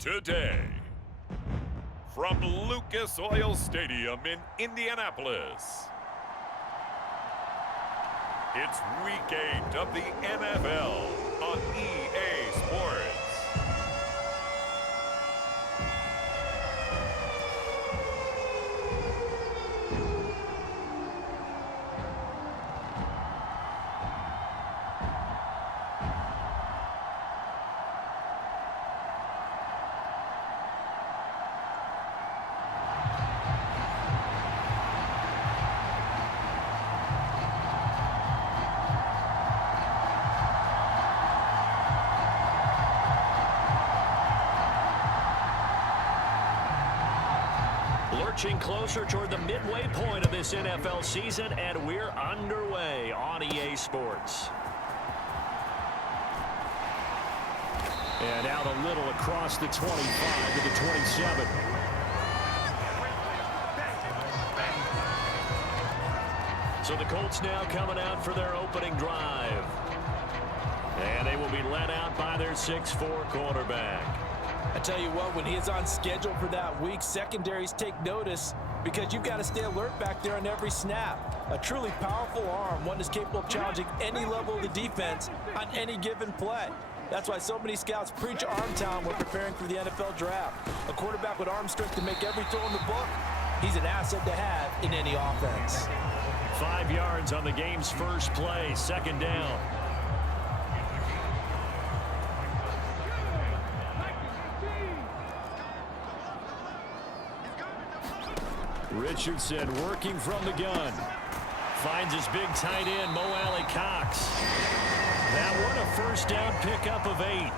today. From Lucas Oil Stadium in Indianapolis, it's Week 8 of the NFL on EA Sports. Lurching closer toward the midway point of this NFL season, and we're underway on EA Sports. And out a little across the 25 to the 27. So the Colts now coming out for their opening drive. And they will be led out by their 6'4" quarterback. I tell you what, when he is on schedule for that week, secondaries take notice because you've got to stay alert back there on every snap. A truly powerful arm, one that's capable of challenging any level of the defense on any given play. That's why so many scouts preach arm talent when preparing for the NFL draft. A quarterback with arm strength to make every throw in the book, he's an asset to have in any offense. 5 yards on the game's first play, second down. Richardson working from the gun. Finds his big tight end, Mo Alley Cox. That one a first down pickup of 8.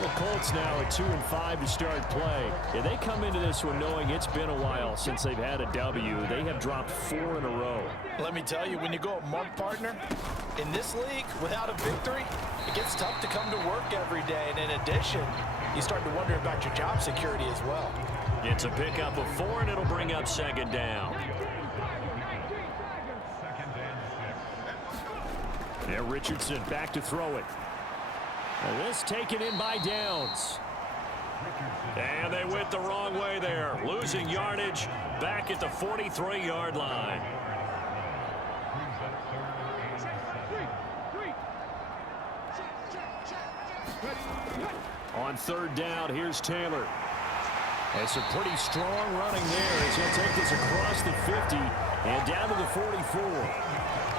The Colts now at 2-5 to start play. Yeah, they come into this one knowing it's been a while since they've had a W. They have dropped 4 in a row. Let me tell you, when you go a month, partner, in this league, without a victory, it gets tough to come to work every day. And in addition, you start to wonder about your job security as well. It's a pickup of 4, and it'll bring up second down. There, Richardson back to throw it. And this taken in by Downs. And they went the wrong way there. Losing yardage back at the 43-yard line. On third down, here's Taylor. And some pretty strong running there as he'll take this across the 50 and down to the 44.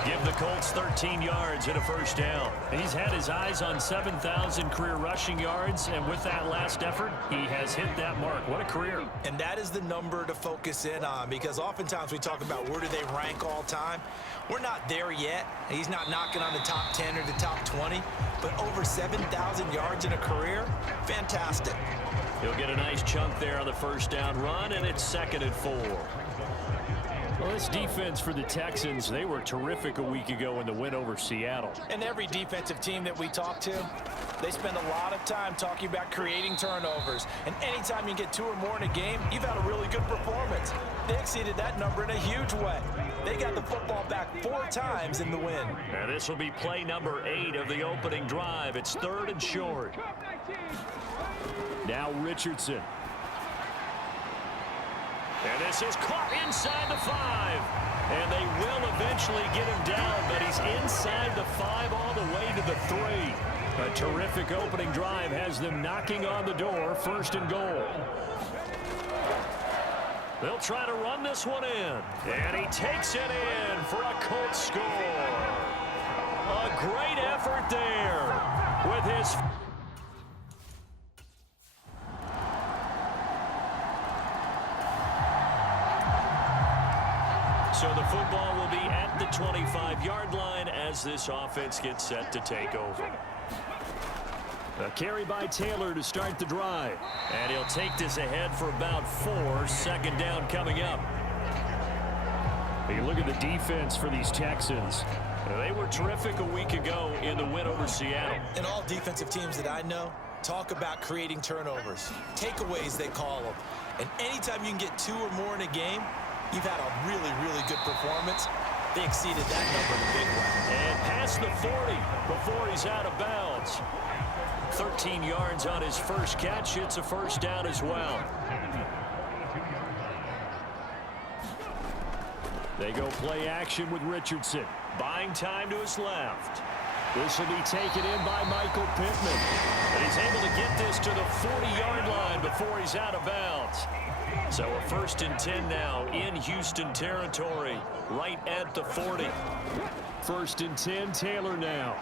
Give the Colts 13 yards and a first down. He's had his eyes on 7,000 career rushing yards, and with that last effort, he has hit that mark. What a career. And that is the number to focus in on, because oftentimes we talk about where do they rank all time. We're not there yet. He's not knocking on the top 10 or the top 20, but over 7,000 yards in a career, fantastic. He'll get a nice chunk there on the first down run, and it's 2nd and 4. Well, this defense for the Texans, they were terrific a week ago in the win over Seattle. And every defensive team that we talk to, they spend a lot of time talking about creating turnovers. And anytime you get 2 or more in a game, you've had a really good performance. They exceeded that number in a huge way. They got the football back 4 times in the win. And this will be play number 8 of the opening drive. It's 3rd and short. Now Richardson. And this is caught inside the 5. And they will eventually get him down, but he's inside the 5 all the way to the 3. A terrific opening drive has them knocking on the door, 1st and goal. They'll try to run this one in. And he takes it in for a Colts score. A great effort there with his... So the football will be at the 25-yard line as this offense gets set to take over. A carry by Taylor to start the drive. And he'll take this ahead for about 4. 2nd down coming up. You look at the defense for these Texans. They were terrific a week ago in the win over Seattle. And all defensive teams that I know talk about creating turnovers. Takeaways, they call them. And anytime you can get 2 or more in a game, you've had a really, really good performance. They exceeded that number in a big way. And past the 40 before he's out of bounds. 13 yards on his first catch. It's a first down as well. They go play action with Richardson. Buying time to his left. This will be taken in by Michael Pittman. And he's able to get this to the 40-yard line before he's out of bounds. So a 1st and 10 now in Houston territory, right at the 40. 1st and 10, Taylor now.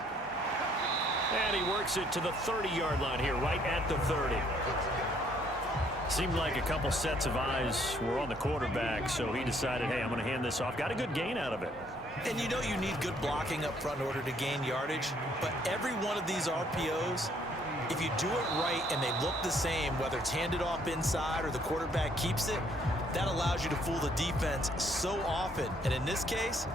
And he works it to the 30-yard line here, right at the 30. Seemed like a couple sets of eyes were on the quarterback, so he decided, hey, I'm going to hand this off. Got a good gain out of it. And you know you need good blocking up front in order to gain yardage, but every one of these RPOs, if you do it right and they look the same, whether it's handed off inside or the quarterback keeps it, that allows you to fool the defense so often. And in this case,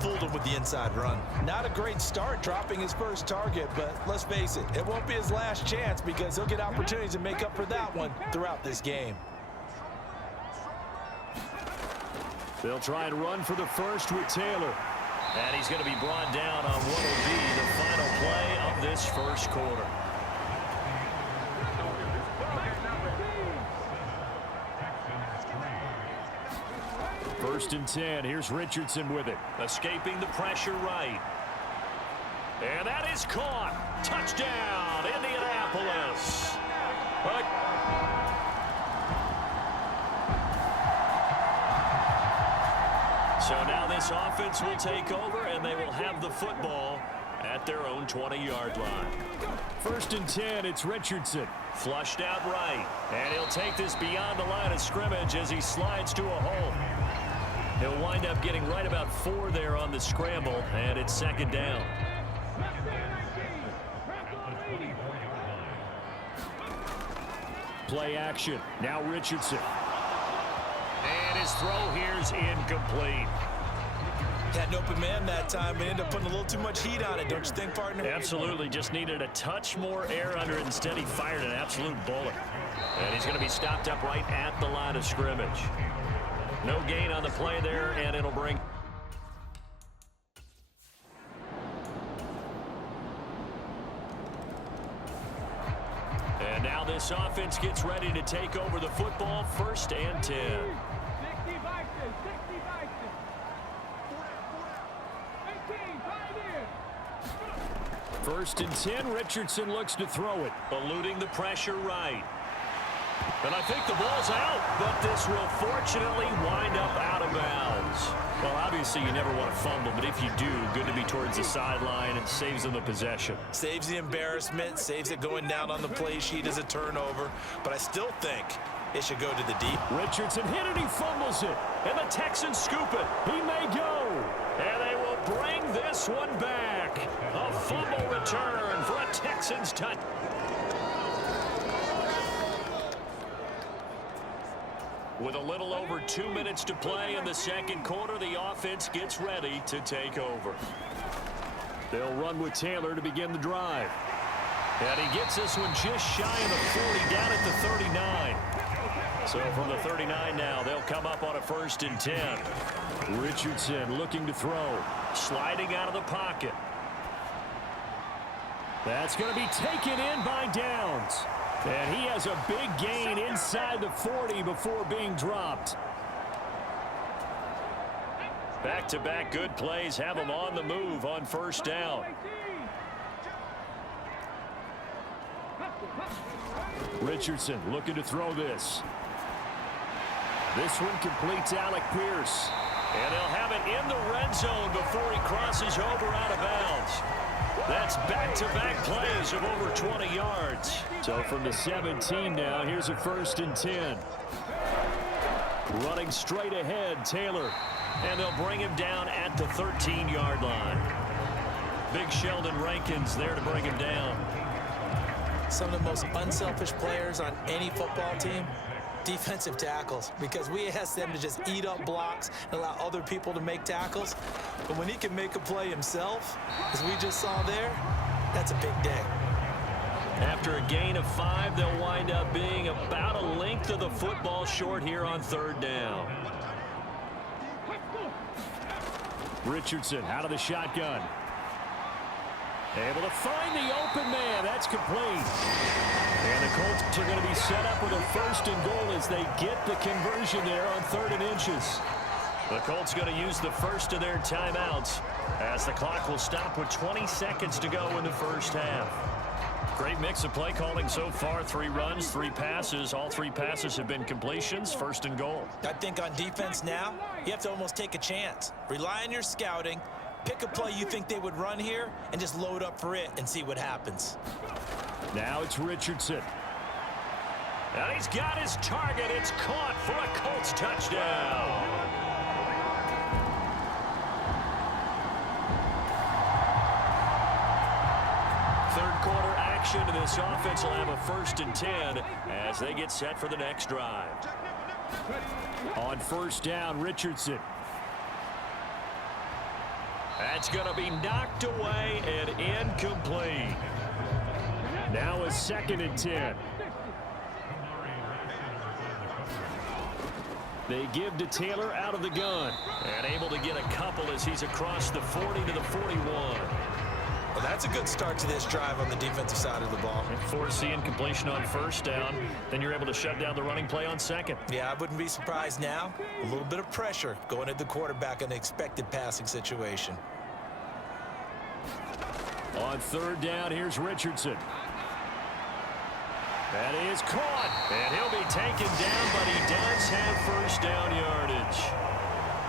fooled him with the inside run. Not a great start dropping his first target, but let's face it, it won't be his last chance because he'll get opportunities to make up for that one throughout this game. They'll try and run for the first with Taylor. And he's going to be brought down on what will be the final play of this first quarter. First and 10. Here's Richardson with it. Escaping the pressure right. And that is caught. Touchdown, Indianapolis. So now this offense will take over, and they will have the football at their own 20-yard line. 1st and 10, it's Richardson. Flushed out right. And he'll take this beyond the line of scrimmage as he slides to a hole. He'll wind up getting right about 4 there on the scramble, and it's 2nd down. Play action. Now Richardson. And his throw here's incomplete. Had an open man that time, but ended up putting a little too much heat on it, don't you think, partner? Absolutely. Just needed a touch more air under it. Instead, he fired an absolute bullet. And he's going to be stopped up right at the line of scrimmage. No gain on the play there, and it'll bring... And now this offense gets ready to take over the football. 1st and 10. 1st and 10. Richardson looks to throw it. Eluding the pressure right. And I think the ball's out, but this will fortunately wind up out of bounds. Well, obviously you never want to fumble, but if you do, good to be towards the sideline. It saves them the possession. Saves the embarrassment, saves it going down on the play sheet as a turnover, but I still think it should go to the deep. Richardson hit it, he fumbles it, and the Texans scoop it. He may go, and they will bring this one back. A fumble return for a Texans touchdown. With a little over 2 minutes to play in the second quarter, the offense gets ready to take over. They'll run with Taylor to begin the drive. And he gets this one just shy of the 40, down at the 39. So from the 39 now, they'll come up on a 1st and 10. Richardson looking to throw. Sliding out of the pocket. That's going to be taken in by Downs. And he has a big gain inside the 40 before being dropped. Back-to-back good plays have him on the move on 1st down. Richardson looking to throw this. This one completes Alec Pierce. And they'll have it in the red zone before he crosses over out of bounds. That's back-to-back plays of over 20 yards. So from the 17 now, here's a 1st and 10. Running straight ahead, Taylor. And they'll bring him down at the 13-yard line. Big Sheldon Rankins there to bring him down. Some of the most unselfish players on any football team, defensive tackles, because we ask them to just eat up blocks and allow other people to make tackles. But when he can make a play himself, as we just saw there, that's a big day. After a gain of 5, they'll wind up being about a length of the football short here on 3rd down. Richardson out of the shotgun. Able to find the open man. That's complete. And the Colts are going to be set up with a 1st and goal as they get the conversion there on 3rd and inches. The Colts going to use the first of their timeouts as the clock will stop with 20 seconds to go in the first half. Great mix of play calling so far. 3 runs, 3 passes. All 3 passes have been completions. 1st and goal. I think on defense now, you have to almost take a chance. Rely on your scouting. Pick a play you think they would run here and just load up for it and see what happens. Now it's Richardson. And he's got his target. It's caught for a Colts touchdown. Third quarter action, and this offense will have a 1st and 10 as they get set for the next drive. On 1st down, Richardson. That's going to be knocked away and incomplete. Now a 2nd and 10. They give to Taylor out of the gun. And able to get a couple as he's across the 40 to the 41. Well, that's a good start to this drive on the defensive side of the ball. And force the incompletion on 1st down. Then you're able to shut down the running play on 2nd. Yeah, I wouldn't be surprised now. A little bit of pressure going at the quarterback in an expected passing situation. On 3rd down, here's Richardson. That is caught. And he'll be taken down, but he does have 1st down yardage.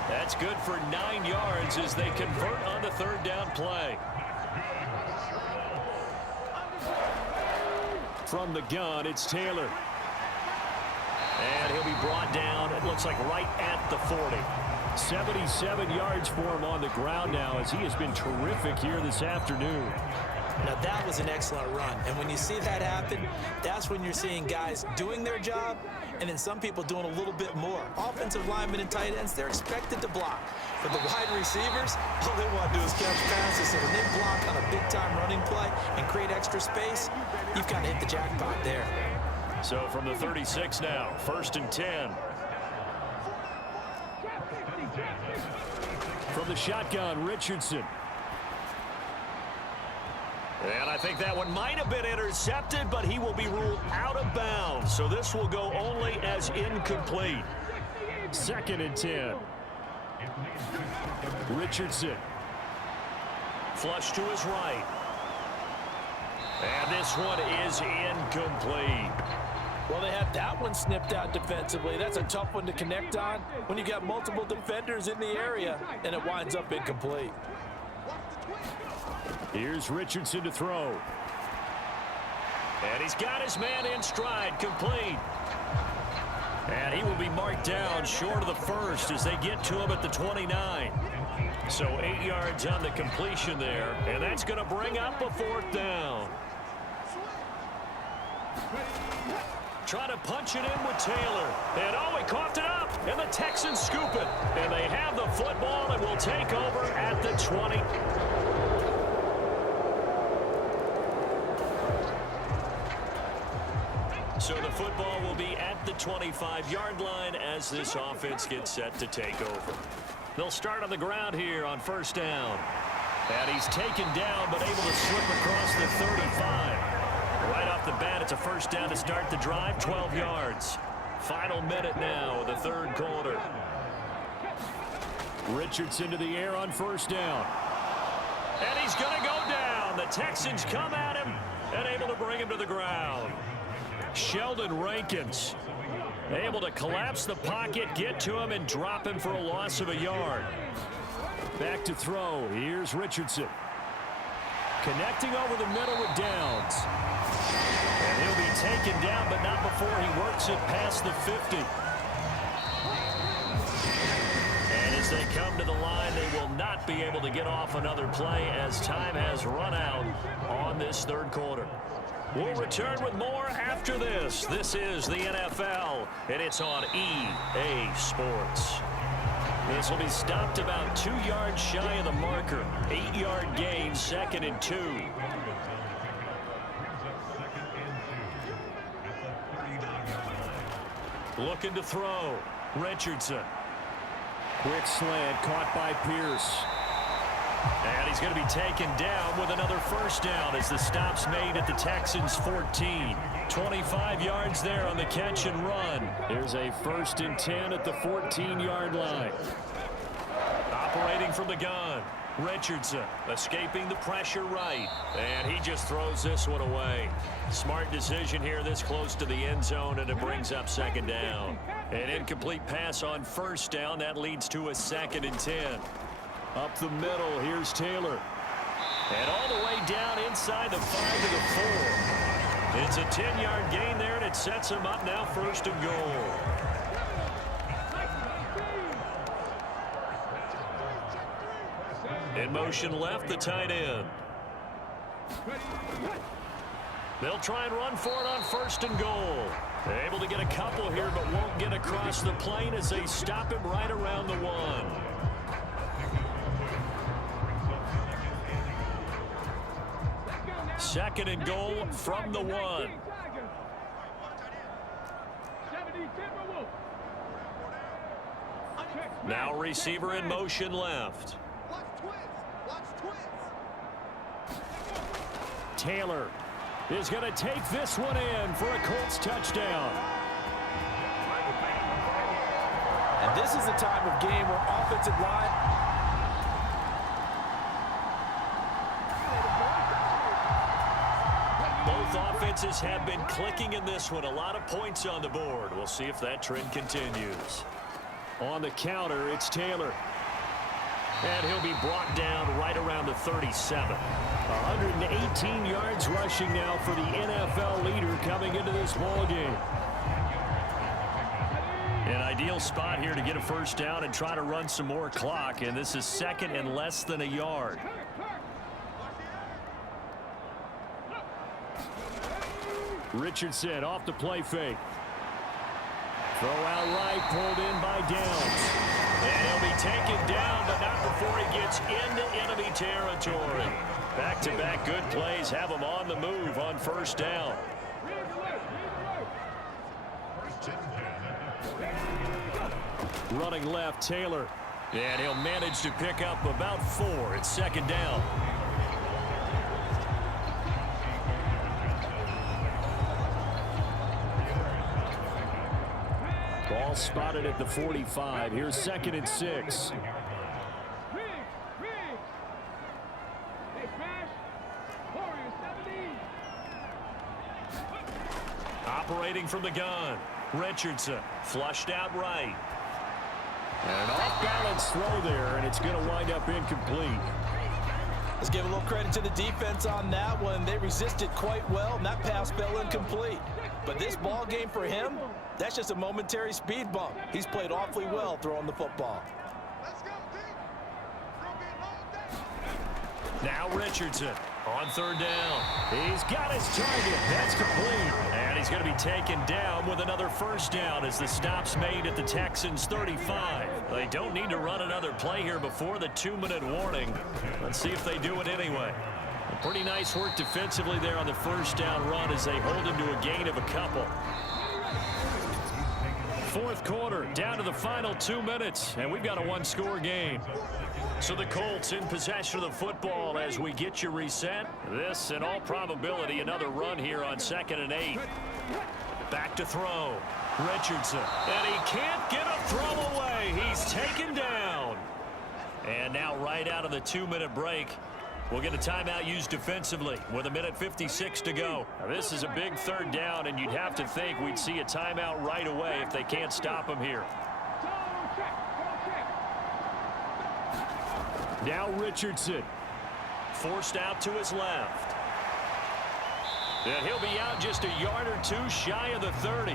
That's good for 9 yards as they convert on the 3rd down play. From the gun, it's Taylor. And he'll be brought down, it looks like right at the 40. 77 yards for him on the ground now as he has been terrific here this afternoon. Now that was an excellent run, and when you see that happen, that's when you're seeing guys doing their job and then some people doing a little bit more. Offensive linemen and tight ends, they're expected to block. But the wide receivers, all they want to do is catch passes. So when they block on a big-time running play and create extra space, you've kind of hit the jackpot there. So from the 36 now, 1st and 10. From the shotgun, Richardson. And I think that one might have been intercepted, but he will be ruled out of bounds. So this will go only as incomplete. 2nd and 10. Richardson. Flush to his right. And this one is incomplete. Well, they had that one snipped out defensively. That's a tough one to connect on when you got multiple defenders in the area, and it winds up incomplete. Here's Richardson to throw. And he's got his man in stride, complete. And he will be marked down short of the 1st as they get to him at the 29. So 8 yards on the completion there, and that's going to bring up a 4th down. Trying to punch it in with Taylor. And oh, he coughed it up, and the Texans scoop it. And they have the football and will take over at the 20. So the football will be at the 25-yard line as this offense gets set to take over. They'll start on the ground here on 1st down. And he's taken down but able to slip across the 35. Right off the bat, it's a 1st down to start the drive, 12 yards. Final minute now of the 3rd quarter. Richardson to the air on 1st down. And he's going to go down. The Texans come at him and able to bring him to the ground. Sheldon Rankins able to collapse the pocket, get to him, and drop him for a loss of a yard. Back to throw. Here's Richardson. Connecting over the middle with Downs. And he'll be taken down, but not before he works it past the 50. And as they come to the line, they will not be able to get off another play as time has run out on this 3rd quarter. We'll return with more after this. This is the NFL, and it's on EA Sports. This will be stopped about 2 yards shy of the marker. 8-yard gain, 2nd and 2. Looking to throw. Richardson. Quick slant caught by Pierce. And he's going to be taken down with another first down as the stop's made at the Texans' 14. 25 yards there on the catch and run. Here's a 1st and 10 at the 14-yard line. Operating from the gun, Richardson escaping the pressure right. And he just throws this one away. Smart decision here this close to the end zone, and it brings up 2nd down. An incomplete pass on 1st down. That leads to a 2nd and 10. Up the middle, here's Taylor. And all the way down inside the 5 to the 4. It's a 10-yard gain there, and it sets him up now 1st and goal. In motion left, the tight end. They'll try and run for it on 1st and goal. They're able to get a couple here, but won't get across the plane as they stop him right around the 1. 2nd and goal from the 1. Now receiver in motion left. Taylor is going to take this one in for a Colts touchdown. And this is the time of game where offensive line... Both offenses have been clicking in this one. A lot of points on the board. We'll see if that trend continues. On the counter, it's Taylor. And he'll be brought down right around the 37. 118 yards rushing now for the NFL leader coming into this ballgame. An ideal spot here to get a 1st down and try to run some more clock. And this is 2nd and less than a yard. Richardson off the play fake. Throw out right, pulled in by Downs. And he'll be taken down, but not before he gets into enemy territory. Back-to-back good plays have him on the move on 1st down. Running left, Taylor. And he'll manage to pick up about 4. It's 2nd down. Ball spotted at the 45. Here's 2nd and 6. Operating from the gun, Richardson flushed out right. And an off-balance throw there, and it's going to wind up incomplete. Let's give a little credit to the defense on that one. They resisted quite well, and that pass fell incomplete. But this ball game for him, that's just a momentary speed bump. He's played awfully well throwing the football. Now Richardson on 3rd down. He's got his target. That's complete. And he's going to be taken down with another 1st down as the stop's made at the Texans' 35. They don't need to run another play here before the 2-minute warning. Let's see if they do it anyway. Pretty nice work defensively there on the 1st down run as they hold him to a gain of a couple. 4th quarter, down to the final 2 minutes, and we've got a 1-score game. So the Colts in possession of the football as we get you reset. This, in all probability, another run here on 2nd and 8. Back to throw. Richardson, and he can't get a throw away. He's taken down. And now right out of the 2-minute break, we'll get a timeout used defensively with 1:56 to go. Now, this is a big 3rd down, and you'd have to think we'd see a timeout right away if they can't stop him here. Now Richardson forced out to his left. And he'll be out just a yard or 2 shy of the 30.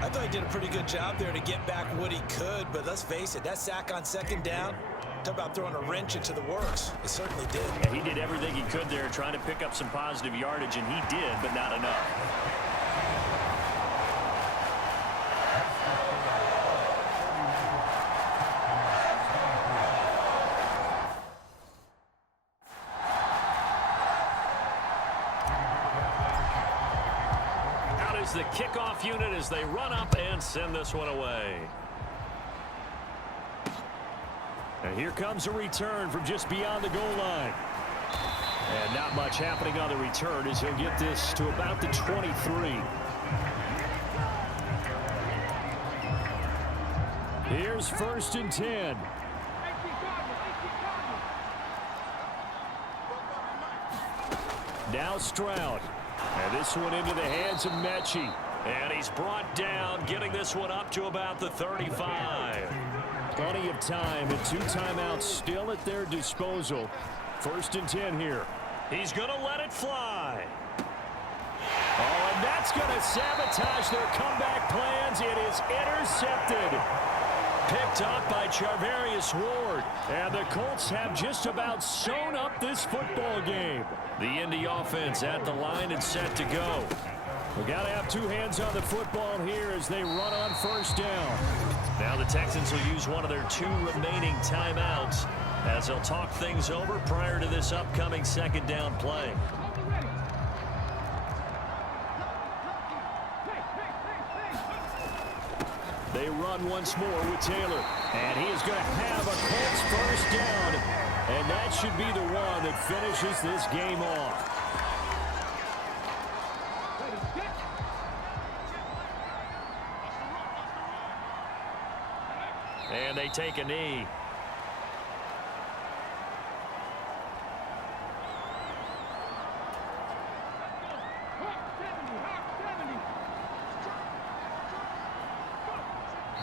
I thought he did a pretty good job there to get back what he could, but let's face it, that sack on 2nd down, talk about throwing a wrench into the works. It certainly did. Yeah, he did everything he could there trying to pick up some positive yardage, and he did, but not enough. The kickoff unit as they run up and send this one away. Here comes a return from just beyond the goal line. And not much happening on the return as he'll get this to about the 23. Here's 1st and 10. Now Stroud. And this one into the hands of Mechie. And he's brought down, getting this one up to about the 35. Plenty of time and 2 timeouts still at their disposal. 1st and 10 here. He's going to let it fly. Oh, and that's going to sabotage their comeback plans. It is intercepted. Picked up by Charvarius Ward. And the Colts have just about sewn up this football game. The Indy offense at the line and set to go. We got to have 2 hands on the football here as they run on 1st down. Now the Texans will use one of their 2 remaining timeouts as they'll talk things over prior to this upcoming 2nd down play. They run once more with Taylor. And he is going to have a Colts 1st down. And that should be the one that finishes this game off. And they take a knee.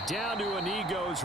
Down to a knee goes